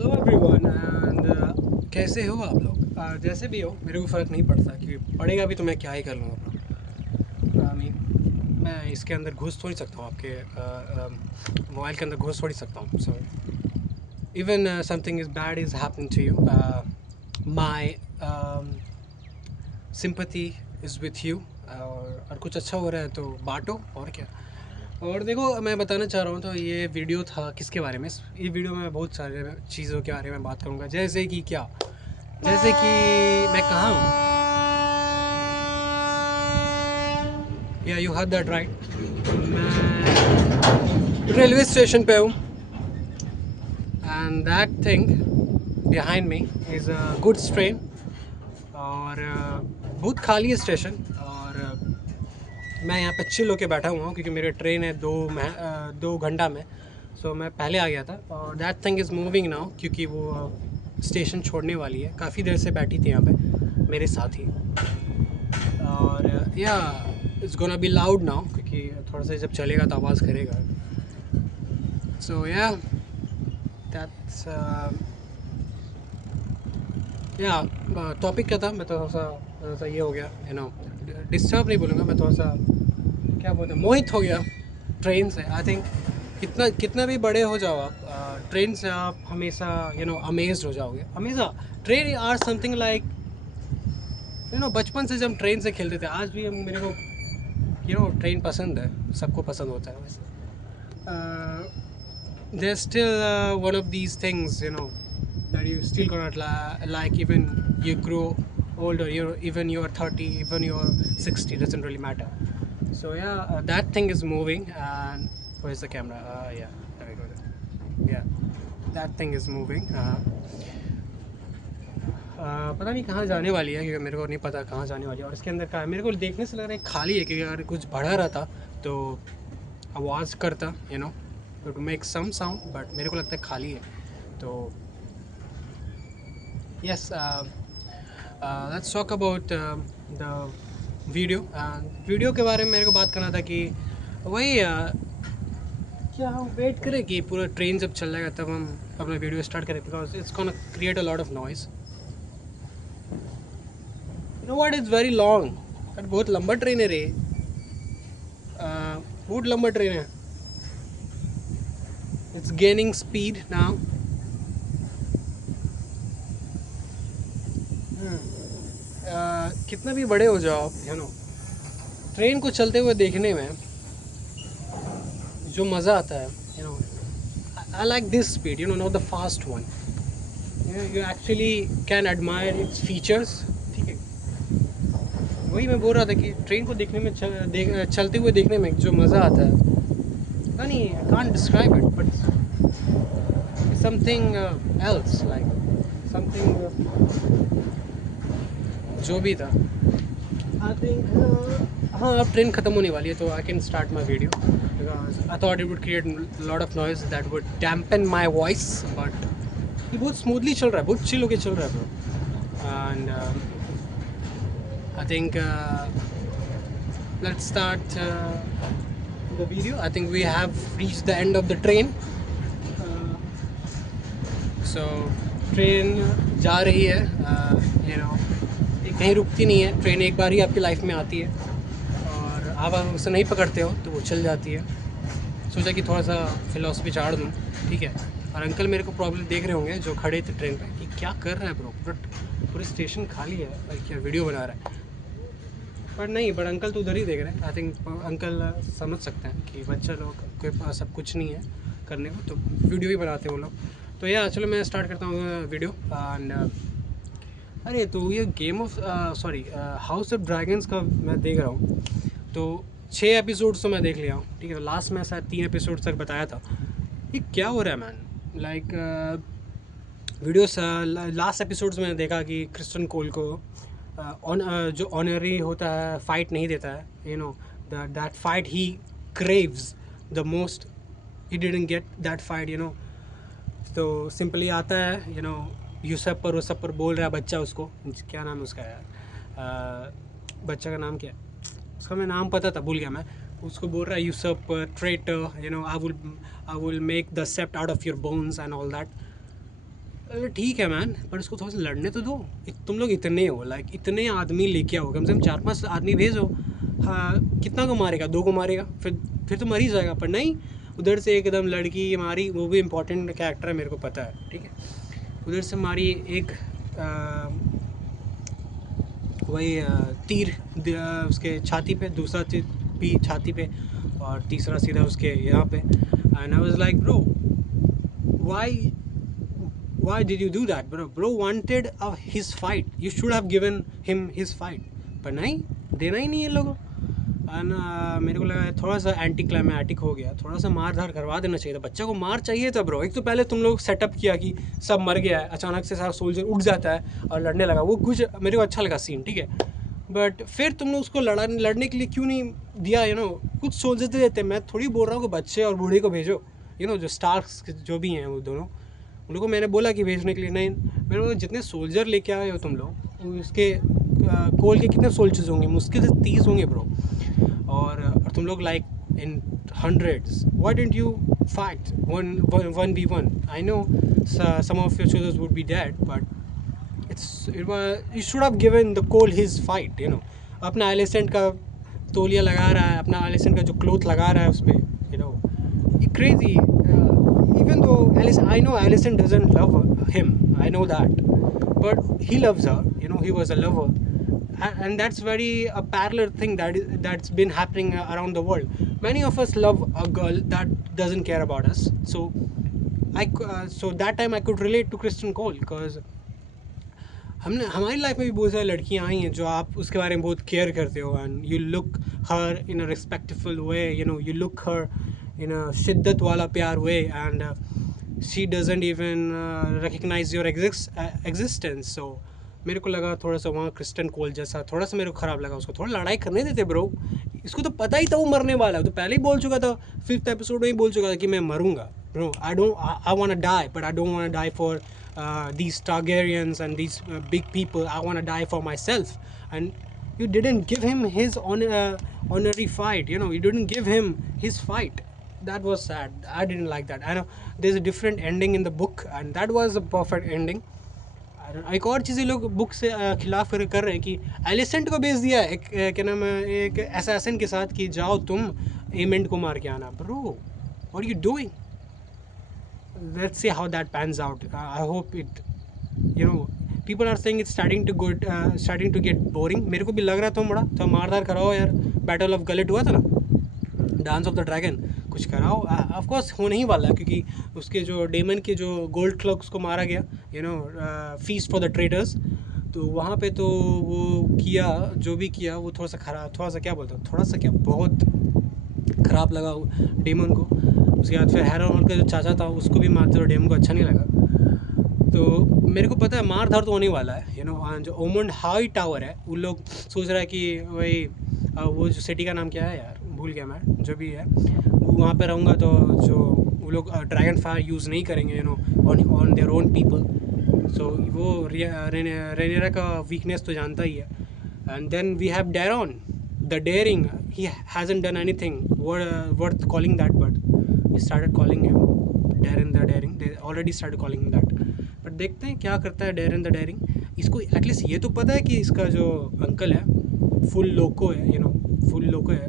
Hello everyone and कैसे हो आप लोग। जैसे भी हो मेरे को फ़र्क नहीं पड़ता क्योंकि पड़ेगा भी तो मैं क्या ही कर लूँगा। आई मीन मैं इसके अंदर घुस थोड़ी सकता हूँ, आपके मोबाइल के अंदर घुस थोड़ी सकता हूँ। So even something is bad is happening to you, my sympathy is with you. और कुछ अच्छा हो रहा है तो बांटो, और क्या। और देखो, मैं बताना चाह रहा हूँ तो ये वीडियो था किसके बारे में। ये वीडियो में मैं बहुत सारे चीज़ों के बारे में बात करूँगा, जैसे कि क्या, जैसे कि मैं कहाँ हूँ। या यू हैव दैट राइट, मैं रेलवे स्टेशन पे हूँ and that thing behind me is a goods train. और बहुत खाली है स्टेशन, और मैं यहाँ पे चिल होके बैठा हुआ हूँ क्योंकि मेरी ट्रेन है 2 घंटा में। सो मैं पहले आ गया था और that thing is moving now क्योंकि वो स्टेशन छोड़ने वाली है। काफ़ी देर से बैठी थी यहाँ पे मेरे साथ ही। और या it's gonna be loud now क्योंकि थोड़ा सा जब चलेगा तो आवाज़ करेगा। सो या दैट्स या टॉपिक क्या था। मैं थोड़ा सा ये हो गया, डिस्टर्ब नहीं बोलूँगा, मैं थोड़ा सा क्या बोलते हैं, मोहित हो गया ट्रेन से। आई थिंक कितना भी बड़े हो जाओ आप, ट्रेन से आप हमेशा अमेज्ड हो जाओगे हमेशा। ट्रेन आर समथिंग लाइक बचपन से जब ट्रेन से खेलते थे, आज भी मेरे को ट्रेन पसंद है, सबको पसंद होता है वैसे। There still one of these things that you still gonna like even you grow older, even you're 30, even you're 60, doesn't really matter. So yeah, that thing is moving. And where's the camera? Yeah, there we go. Yeah, that thing is moving. पता नहीं कहाँ जाने वाली है क्योंकि मेरे को नहीं पता कहाँ जाने वाली है और इसके अंदर क्या है। मेरे को देखने से लग रहा है खाली है, क्योंकि अगर कुछ बढ़ा रहा था तो आवाज़ करता to make some sound, but मेरे को लगता है खाली है। तो yes, let's talk about the video के बारे में। मेरे को बात करना था कि वही क्या हम वेट करें कि पूरा ट्रेन जब चल जाएगा तब हम अपना वीडियो स्टार्ट करें, because it's gonna create a lot of noise. Know what is very long, but बहुत लंबा ट्रेन है रे। बहुत लंबा ट्रेन है। It's gaining speed now. कितना भी बड़े हो जाओ आप, ट्रेन को चलते हुए देखने में जो मज़ा आता है, I like this speed, not the fast one. You actually can admire its features. ठीक है, वही मैं बोल रहा था कि ट्रेन को देखने में चलते हुए देखने में जो मज़ा आता है, पता नहीं, I can't describe it, but it's something else, like something जो भी था। आई थिंक हाँ, अब ट्रेन ख़त्म होने वाली है तो I can start my video, because I thought it would create lot of noise that would dampen my voice. But ये बहुत स्मूथली चल रहा है, बहुत चिल होके चल रहा है bro. And I think let's start the video. I think we have reach the end of the train. So train जा रही है, कहीं रुकती नहीं है ट्रेन। एक बार ही आपकी लाइफ में आती है और आप उसे नहीं पकड़ते हो तो वो चल जाती है। सोचा कि थोड़ा सा फिलॉसफी चाड़ दूँ, ठीक है। और अंकल मेरे को प्रॉब्लम देख रहे होंगे जो खड़े थे ट्रेन पे कि क्या कर रहा है ब्रो, बट पूरी स्टेशन खाली है और क्या वीडियो बना रहा है। पर नहीं, बट अंकल तो उधर ही देख रहे हैं। आई थिंक अंकल समझ सकते हैं कि बच्चा लोग के पास सब कुछ नहीं है करने को, तो वीडियो ही बनाते हैं वो लोग। तो या चलो मैं स्टार्ट करता हूँ वीडियो। एंड अरे तो ये game of sorry house of dragons का मैं देख रहा हूँ, तो 6 एपिसोड्स तो मैं देख लिया हूँ, ठीक है। लास्ट में शायद 3 एपिसोड तक बताया था। ये क्या हो रहा है man, like videos last episodes में देखा कि क्रिस्टन कोल को जो ऑनरी होता है फाइट नहीं देता है, that fight he craves the most, he didn't get that fight. तो सिंपली आता है, यूसफ पर वसफ पर बोल रहा है बच्चा उसको, क्या नाम है उसका यार, बच्चा का नाम क्या है उसका, मैं नाम पता था भूल गया मैं। उसको बोल रहा है Yusuf traitor, I will make the सेप्ट out of your bones and all that. अरे ठीक है मैन, पर उसको थोड़ा सा लड़ने तो दो। तुम लोग इतने हो, लाइक इतने आदमी लेके आओ, कम से कम 4-5 आदमी भेजो। हाँ, कितना को मारेगा? 2 को मारेगा, फिर तो मर ही जाएगा। पर नहीं, उधर से एकदम लड़की मारी, वो भी इम्पोर्टेंट कैरेक्टर है मेरे को पता है, ठीक है। उधर से मारी एक वही तीर उसके छाती पे, दूसरा तीर भी छाती पे, और तीसरा सीधा उसके यहाँ पे। And I was like bro, why did you do that? Bro wanted his fight. You should have given him his fight. पर नहीं, देना ही नहीं है लोगों। एंड मेरे को लगा थोड़ा सा एंटी क्लाइमेटिक हो गया, थोड़ा सा मार धार करवा देना चाहिए था। बच्चा को मार चाहिए था ब्रो। एक तो पहले तुम लोग सेटअप किया कि सब मर गया है, अचानक से सारा सोल्जर उठ जाता है और लड़ने लगा, वो कुछ मेरे को अच्छा लगा सीन, ठीक है। बट फिर तुमने उसको लड़ने के लिए क्यों नहीं दिया? कुछ सोल्जर दे देते। मैं थोड़ी बोल रहा हूँ कि बच्चे और बूढ़े को भेजो, जो स्टार्स जो भी हैं वो दोनों, उन लोगों को मैंने बोला कि भेजने के लिए। नहीं, मैंने बोला जितने सोल्जर लेके आए हो तुम लोग, उसके कोल के कितने सोल्जर्स होंगे? मुश्किल से 30 होंगे ब्रो। और तुम लोग like in hundreds, why didn't you fight 1v1? I know some of your soldiers would be dead, but you should have given the Cole his fight. अपना एलिसेंट का तौलिया लगा रहा है, अपना एलिसेंट का जो क्लोथ लगा रहा है उस पर, crazy. Even though I know Alicent doesn't love him, I know that, but he loves her. He was a lover, and that's very a parallel thing that's been happening around the world. Many of us love a girl that doesn't care about us. So that time I could relate to Kristen Cole, because हमारी life में भी बहुत सारी लड़कियाँ आई हैं जो आप उसके बारे में बहुत केयर करते हो, and you look her in a respectful way, you look her in a शिद्दत वाला प्यार way, and she doesn't even recognise your existence. So मेरे को लगा थोड़ा सा वहाँ क्रिस्टन कोल जैसा थोड़ा सा मेरे को ख़राब लगा। उसको थोड़ा लड़ाई करने देते ब्रो। इसको तो पता ही था वो मरने वाला है, तो पहले ही बोल चुका था, 5th एपिसोड में ही बोल चुका था कि मैं मरूंगा bro. I want to die, but I don't want to die for these Targaryens and these big people. I want to die for myself. And you didn't give him his honorary fight. You didn't give him his fight. That was sad. I didn't like that. I know there's a different ending in the book, and that was a perfect ending. एक और चीज़ लोग book से खिलाफ कर रहे हैं कि Alicent को भेज दिया एक क्या नाम है, एक असैसिन के साथ कि जाओ तुम एमेंट को मार के आना। Bro, what are you doing? Let's see how that pans out. I hope it, people are saying it's starting to get boring. मेरे को भी लग रहा था बड़ा तो मारदार कराओ यार। बैटल ऑफ गलेट हुआ था ना, डांस ऑफ द ड्रैगन, कुछ कराओ। ऑफ कोर्स होने ही वाला है, क्योंकि उसके जो डेमन के जो गोल्ड क्लॉक्स को मारा गया, फीस्ट फॉर द ट्रेडर्स, तो वहाँ पे तो वो किया जो भी किया वो थोड़ा सा ख़राब, थोड़ा सा क्या बोलता हूँ, थोड़ा सा क्या बहुत ख़राब लगा डेमन को। उसके बाद फिर हैरोन का जो चाचा था उसको भी मारते हुए डेमन को अच्छा नहीं लगा। तो मेरे को पता है मार धार तो होने वाला है। जो ओमंड हाई टावर है, उन लोग सोच रहा है कि वही वो जो सिटी का नाम क्या है यार, भूल गया मैं, जो भी है वहाँ पे रहूँगा तो जो वो लोग ड्रैगन फायर यूज़ नहीं करेंगे on their own people. So वो रेनेरा का वीकनेस तो जानता ही है। And then we have Daeron the daring, he hasn't done anything worth calling that, but we started calling him Daeron the daring. They already started calling him that, but देखते हैं क्या करता है डेरन द डेयरिंग। इसको at least ये तो पता है कि इसका जो अंकल है फुल लोको है, फुल लोको है,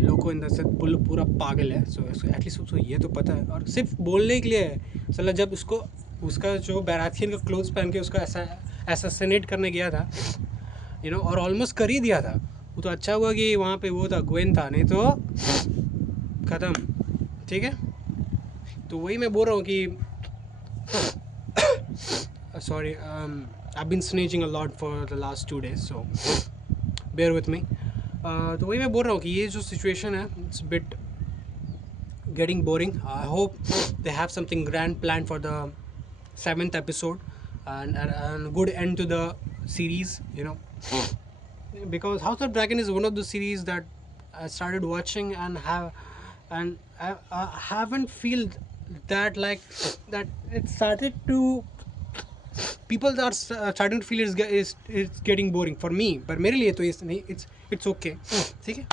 लोको इन द सेंस पूरा पागल है। सो एटलीस्ट उसको ये तो पता है, और सिर्फ बोलने के लिए है। चला जब उसका जो बैराथियन का क्लोथ्स पहन के उसका असैसिनेट करने गया था, और ऑलमोस्ट कर ही दिया था, वो तो अच्छा हुआ कि वहाँ पे वो था, ग्वेन था, नहीं तो ख़त्म। ठीक है, तो वही मैं बोल रहा हूँ कि sorry, I've been sneezing a lot for the last 2 days, so bear with me. तो वही मैं बोल रहा हूँ कि ये जो सिचुएशन है, it's a bit getting boring. I hope they have something grand planned for the 7th episode and good end to the series, because House of Dragon is one of the series that I started watching and I haven't feel that like that it started to, people are starting to feel it's getting boring for me, but मेरे लिए तो नहीं, it's okay. ठीक है,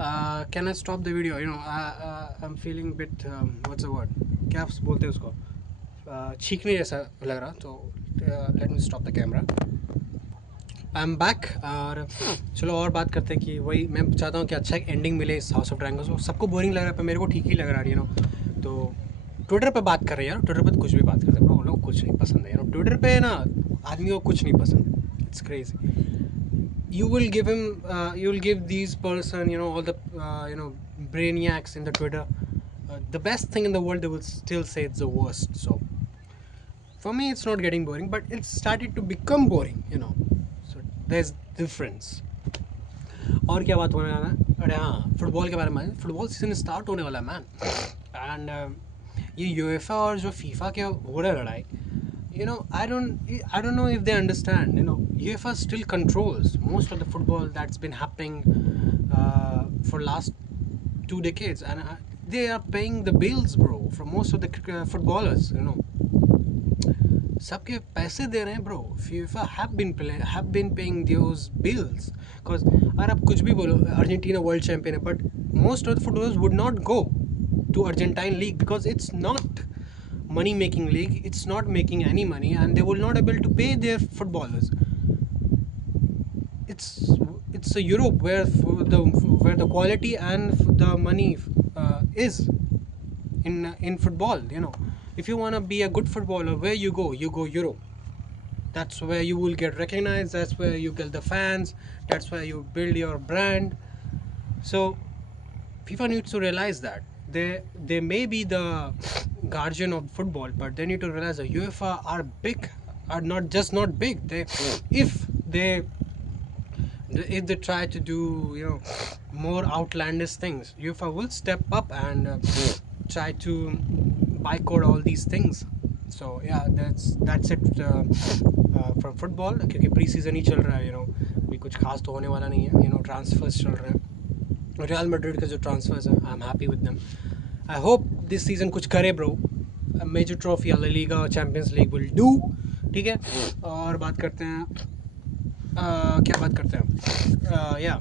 can I stop the video? You know I am feeling bit what's the word, क्या बोलते हैं उसको, छींकने जैसा लग रहा, तो let me stop the camera. I am back. और चलो और बात करते हैं कि वही मैं चाहता हूँ कि अच्छा एक एंडिंग मिले इस हाउस ऑफ ड्रैगन्स को। सबको बोरिंग लग रहा है पर मेरे को ठीक ही लग रहा है, यू नो। तो ट्विटर पे बात कर रहे हैं यार, ट्विटर पे तो कुछ भी बात करते हैं, वो लोग कुछ नहीं पसंद है यार ट्विटर पे ना, आदमी को कुछ नहीं पसंद है, it's crazy. You will give him you will give these person, you know, all the you know, brainiacs in the Twitter the best thing in the world, they will still say it's the worst. So for me it's not getting boring, but it's started to become boring, you know, so there's difference. और क्या बात होने वाला है? अरे हाँ, football के बारे में। फुटबॉल सीजन स्टार्ट होने वाला है मैन, एंड ये यूएफए और जो फीफा के हो रहा है लड़ाई, you know, I don't know if they understand, you know, UEFA still controls most of the football that's been happening for last 2 decades, and they are paying the bills, bro, for most of the footballers, you know, सबके पैसे दे रहे हैं bro. FIFA have been paying those bills, because अगर आप कुछ भी बोलो, Argentina world champion है, but most of the footballers would not go to Argentine league because it's not money making league, it's not making any money, and they will not able to pay their footballers. It's a Europe where the quality and the money is in football, you know. If you want to be a good footballer, where you go Europe. That's where you will get recognized, that's where you get the fans, that's where you build your brand. So FIFA needs to realize that they may be the guardian of football, but they need to realize that UEFA are not big. If they try to do, you know, more outlandish things, UEFA will step up and try to boycott all these things. So yeah, that's it from football, क्योंकि pre season ही चल रहा है, you know, अभी कुछ खास तो होने वाला नहीं है, you know, ट्रांसफर्स चल रहे हैं। रियल मैड्रिड का जो ट्रांसफर्स है, I am happy with them. I hope this season कुछ करे bro, major trophy, La Liga और चैम्पियंस लीग विल डू, ठीक है। और बात करते हैं क्या बात करते हैं या,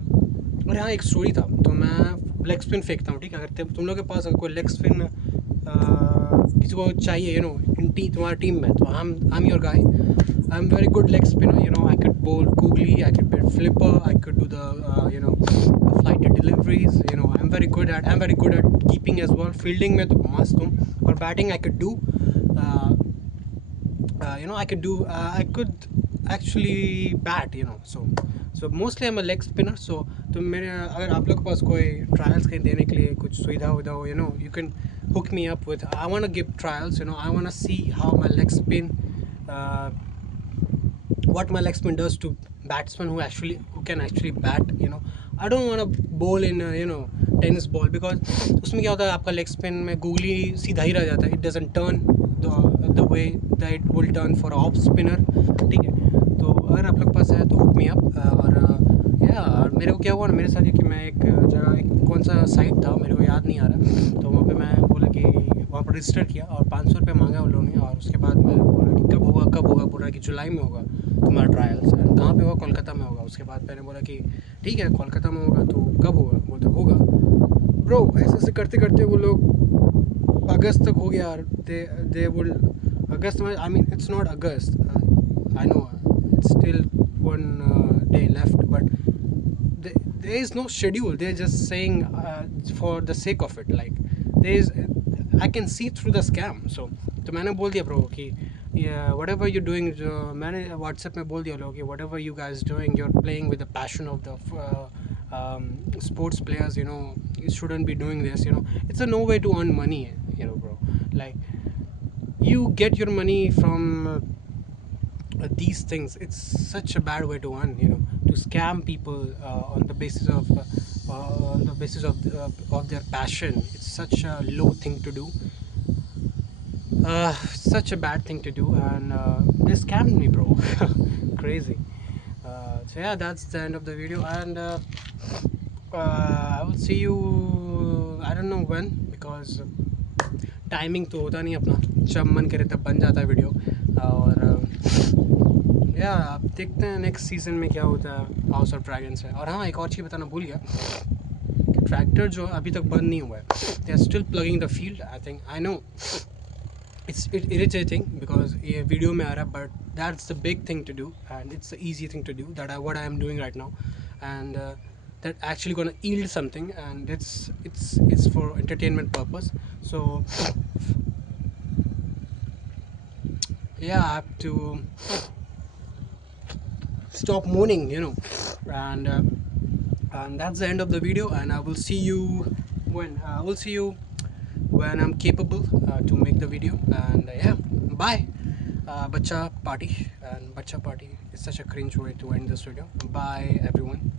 और यहाँ एक स्टोरी था, तो मैं लेग स्पिन फेंकता हूँ, ठीक है। अगर तुम लोग के पास अगर कोई लेग स्पिन किसी को चाहिए, यू नो, तुम्हारी टीम में, तो I am your guy. I am very good leg spinner, you know, I could bowl googly, I could hit flipper, I could do the you know, the flighted deliveries, you know, I'm very good at keeping as well. Fielding में तो मस्त हूँ, और batting I could do you know, I could actually bat, you know, so mostly I'm a leg spinner. So तो मेरे, अगर आप लोग के पास कोई ट्रायल्स कहीं देने के लिए कुछ सुविधा हो, you know, you can hook me up with, I want to give trials, you know, I want to see how my leg spin what my leg spin does to batsmen who can actually bat, you know. I don't want to bowl in you know, tennis ball, because उसमें क्या होता है, आपका leg spin में googly सीधा ही रह जाता है, it doesn't turn the way that it will turn for off spinner, ठीक है। तो अगर आप लोग पास है तो hook me up। और यार मेरे को क्या हुआ ना, मेरे साथ, कि मैं एक जगह, कौन सा साइट था मेरे को याद नहीं आ रहा, तो वहाँ पे मैं बोला कि वहाँ पर रजिस्टर किया और 500 रुपये मांगा उन लोगों ने, और उसके बाद मैं बोला कि कब होगा, बोला कि जुलाई में होगा तुम्हारा ट्रायल्स, एंड कहाँ पे होगा, कोलकाता में होगा। उसके बाद मैंने बोला कि ठीक है, कोलकाता में होगा तो कब होगा, बोलते होगा ब्रो। ऐसे करते करते वो लोग अगस्त तक हो गया, और दे विल अगस्त में, I mean it's not August, I know it's still 1 day left, but there is no schedule, they're just saying for the sake of it, like I can see through the scam. So तो मैंने बोल दिया bro कि whatever you're doing, जो मैंने WhatsApp में बोल दिया लोग कि whatever you guys doing, you're playing with the passion of the sports players, you know, you shouldn't be doing this, you know, it's a no way to earn money, you know bro, like you get your money from these things, it's such a bad way to earn, you know, to scam people on the basis of their passion. It's such a low thing to do, such a bad thing to do, and they scammed me bro. Crazy. So yeah, that's the end of the video, and I will see you, I don't know when, because timing तो होता नहीं अपना, जब मन करे तब बन जाता है वीडियो। और या आप देखते हैं नेक्स्ट सीज़न में क्या होता है हाउस ऑफ ड्रैगन से। और हाँ, एक और चीज़ बताना भूल गया, ट्रैक्टर जो अभी तक बंद नहीं हुआ है, they are still plugging the field. I think, I know it's irritating because ये वीडियो में आ रहा है, but that's the big thing to do and it's the easy thing to do, that what I am doing right now, and that actually gonna yield something, and it's for entertainment purpose. So yeah, I have to stop moaning, and that's the end of the video, and I will see you when I'm capable to make the video, and yeah, bye. Bacha party, and bacha party is such a cringe way to end this video. Bye everyone.